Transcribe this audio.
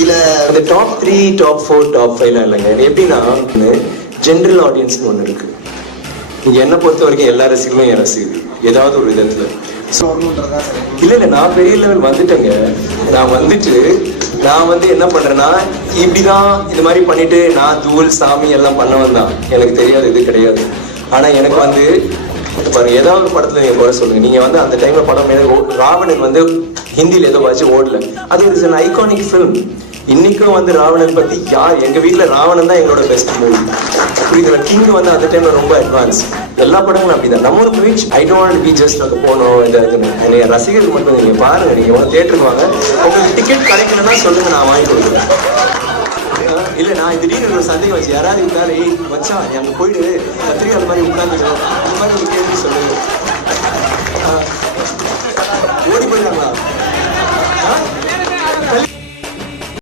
3ல அந்த top 3 top 4 top 5 இல்லைங்க. எப்படின்னா ஜென்ரல் ஆடியன்ஸ்னு ஒன்று இருக்கு. நீங்க என்ன பொறுத்த வரைக்கும் எல்லா ரசிகர்களும் என் ரசிகர்கள் ஏதாவது ஒரு விதத்துல. இல்ல நான் பெரிய லெவல் வந்துட்டேங்க. நான் வந்து என்ன பண்றேன்னா இப்படிதான் இது மாதிரி பண்ணிட்டு நான் தூள் சாமி எல்லாம் பண்ணவன் தான். எனக்கு தெரியாது, இது கிடையாது. ஆனா எனக்கு வந்து பாருங்க, ஏதாவது ஒரு படத்துல நீங்க கூட சொல்லுங்க, நீங்க வந்து அந்த டைம்ல படம் ராவணன் வந்து ஹிந்தியில ஏதோ வச்சு ஓடல, அது ஒரு ஐகானிக் ஃபிலிம். இன்னைக்கும் வந்து ராவணன் பத்தி யார், எங்க வீட்டுல ராவணன் தான் எங்களோட பெஸ்ட் மூவி. புரியுதுல, கிங் வந்து அந்த டைம்ல ரொம்ப அட்வான்ஸ். எல்லா படங்களும் அப்படிதான். நம்ம ஒரு reach I don't be just அது போனோம் இந்த ரசிகர்கள் மட்டும். நீங்க பாருங்க, நீங்க வந்து தியேட்டருக்கு வாங்க, உங்களுக்கு டிக்கெட் கிடைக்கலன்னா சொல்லுங்க, நான் வாங்கி கொடுக்குறேன். இல்ல நான் திடீர்னு ஒரு சந்தேகம் வச்சு யாராவது இருந்தாலும் ஏய் மச்சான் நீ அங்க போயிடு கத்திரி அந்த மாதிரி உட்காந்துக்கோ அந்த மாதிரி ஒரு கேள்வி சொல்லுங்க. ஓடி போயிடலாங்களா?